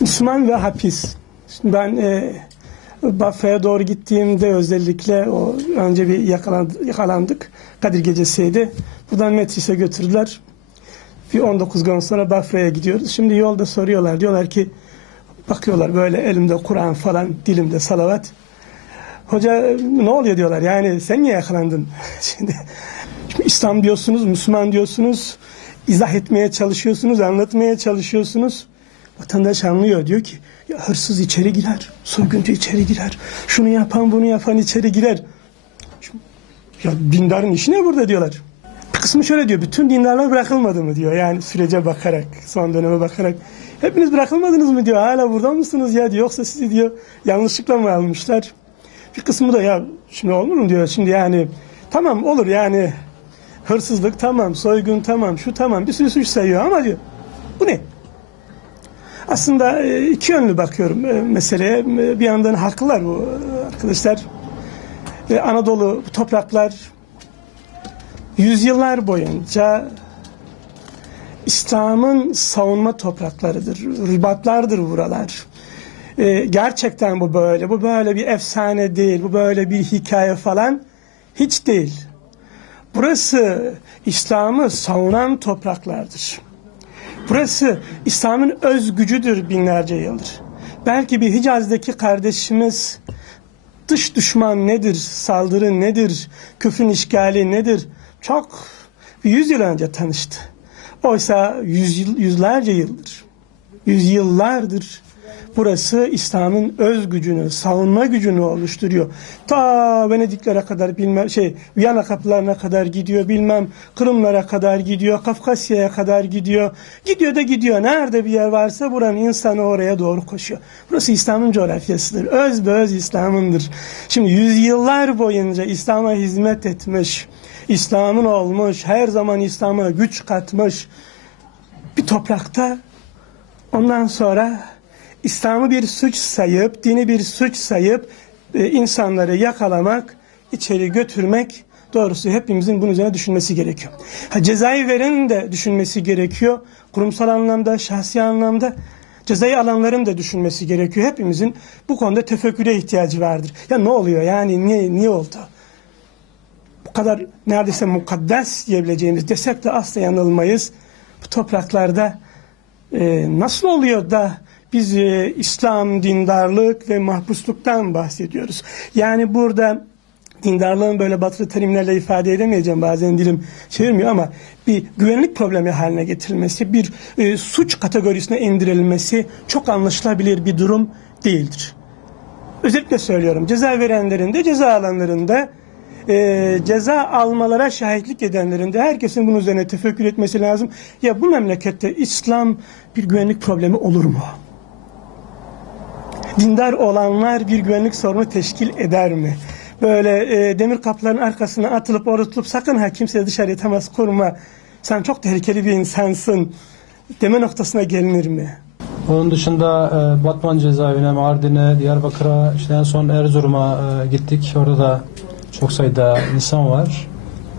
Müslüman ve hapis. Şimdi ben Bafra'ya doğru gittiğimde özellikle önce bir yakalandık. Kadir Gecesi'ydi. Buradan Metris'e götürdüler. Bir 19 gün sonra Bafra'ya gidiyoruz. Şimdi yolda soruyorlar. Diyorlar ki, bakıyorlar böyle elimde Kur'an falan, dilimde salavat. Hoca ne oluyor diyorlar. Yani sen niye yakalandın? Şimdi İslam diyorsunuz, Müslüman diyorsunuz. İzah etmeye çalışıyorsunuz, anlatmaya çalışıyorsunuz. Vatandaş anlıyor, diyor ki ya hırsız içeri girer, soyguncu içeri girer, şunu yapan bunu yapan içeri girer. Ya dindarın işi ne burada diyorlar. Bir kısmı şöyle diyor, bütün dindarlar bırakılmadı mı diyor, yani sürece bakarak, son döneme bakarak. Hepiniz bırakılmadınız mı diyor, hala burada mısınız ya diyor, yoksa sizi diyor yanlışlıkla mı almışlar. Bir kısmı da ya şimdi olur mu diyor, şimdi yani tamam olur yani hırsızlık tamam, soygun tamam, şu tamam, bir sürü suç sayıyor ama diyor bu ne? Aslında iki yönlü bakıyorum meseleye. Bir yandan haklılar bu arkadaşlar. Anadolu, bu topraklar yüzyıllar boyunca İslam'ın savunma topraklarıdır. Ribatlardır buralar. Gerçekten bu böyle. Bu böyle bir efsane değil. Bu böyle bir hikaye falan. Hiç değil. Burası İslam'ı savunan topraklardır. Burası İslam'ın öz gücüdür binlerce yıldır. Belki bir Hicaz'daki kardeşimiz dış düşman nedir, saldırı nedir, küfrün işgali nedir çok 100 yıl önce tanıştı. Oysa yüzlerce yıldır, yüzyıllardır burası İslam'ın öz gücünü, savunma gücünü oluşturuyor. Ta Venediklere kadar bilmem Viyana kapılarına kadar gidiyor, bilmem Kırımlara kadar gidiyor, Kafkasya'ya kadar gidiyor. Gidiyor da gidiyor. Nerede bir yer varsa buranın insanı oraya doğru koşuyor. Burası İslam'ın coğrafyasıdır. Öz be öz İslam'ındır. Şimdi yüzyıllar boyunca İslam'a hizmet etmiş, İslam'ın olmuş, her zaman İslam'a güç katmış bir toprakta ondan sonra İslam'ı bir suç sayıp, dini bir suç sayıp insanları yakalamak, içeri götürmek, doğrusu hepimizin bunun üzerine düşünmesi gerekiyor. Cezayı verenin de düşünmesi gerekiyor. Kurumsal anlamda, şahsi anlamda cezayı alanların da düşünmesi gerekiyor. Hepimizin bu konuda tefekküre ihtiyacı vardır. Ya ne oluyor yani niye oldu? Bu kadar neredeyse mukaddes diyebileceğimiz desek de asla yanılmayız. Bu topraklarda nasıl oluyor da biz İslam, dindarlık ve mahpusluktan bahsediyoruz. Yani burada dindarlığın böyle batılı terimlerle ifade edemeyeceğim, bazen dilim çevirmiyor ama bir güvenlik problemi haline getirilmesi, bir suç kategorisine indirilmesi çok anlaşılabilir bir durum değildir. Özellikle söylüyorum, ceza verenlerin de ceza alanlarında ceza almalara şahitlik edenlerin de herkesin bunun üzerine tefekkür etmesi lazım. Ya bu memlekette İslam bir güvenlik problemi olur mu? Dindar olanlar bir güvenlik sorunu teşkil eder mi? Böyle demir kapıların arkasına atılıp orada sakın ha kimseye dışarıya temas kurma, sen çok tehlikeli bir insansın deme noktasına gelinir mi? Onun dışında Batman cezaevine, Mardin'e, Diyarbakır'a, işte en son Erzurum'a gittik. Orada da çok sayıda insan var.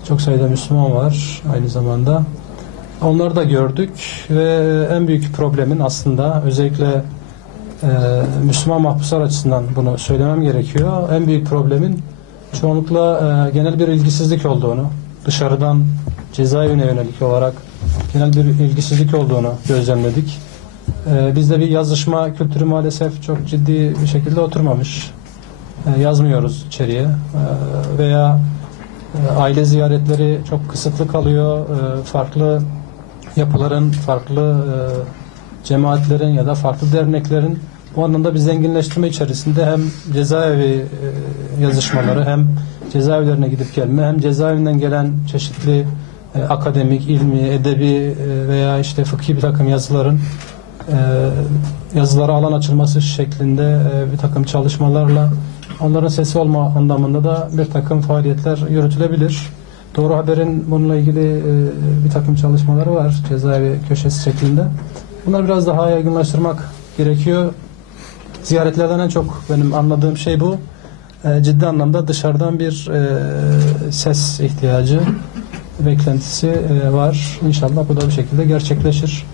Çok sayıda Müslüman var aynı zamanda. Onları da gördük ve en büyük problemin aslında özellikle Müslüman mahpuslar açısından bunu söylemem gerekiyor. En büyük problemin çoğunlukla genel bir ilgisizlik olduğunu, dışarıdan cezaevine yönelik olarak genel bir ilgisizlik olduğunu gözlemledik. Bizde bir yazışma kültürü maalesef çok ciddi bir şekilde oturmamış. Yazmıyoruz içeriye veya aile ziyaretleri çok kısıtlı kalıyor. Farklı yapıların, farklı cemaatlerin ya da farklı derneklerin bu anlamda bir zenginleştirme içerisinde hem cezaevi yazışmaları, hem cezaevlerine gidip gelme, hem cezaevinden gelen çeşitli akademik, ilmi, edebi veya işte fıkhi bir takım yazılara alan açılması şeklinde bir takım çalışmalarla onların sesi olma anlamında da bir takım faaliyetler yürütülebilir. Doğru Haber'in bununla ilgili bir takım çalışmaları var cezaevi köşesi şeklinde. Bunları biraz daha yaygınlaştırmak gerekiyor. Ziyaretlerden en çok benim anladığım şey bu. Ciddi anlamda dışarıdan bir ses ihtiyacı, beklentisi var. İnşallah bu da bir şekilde gerçekleşir.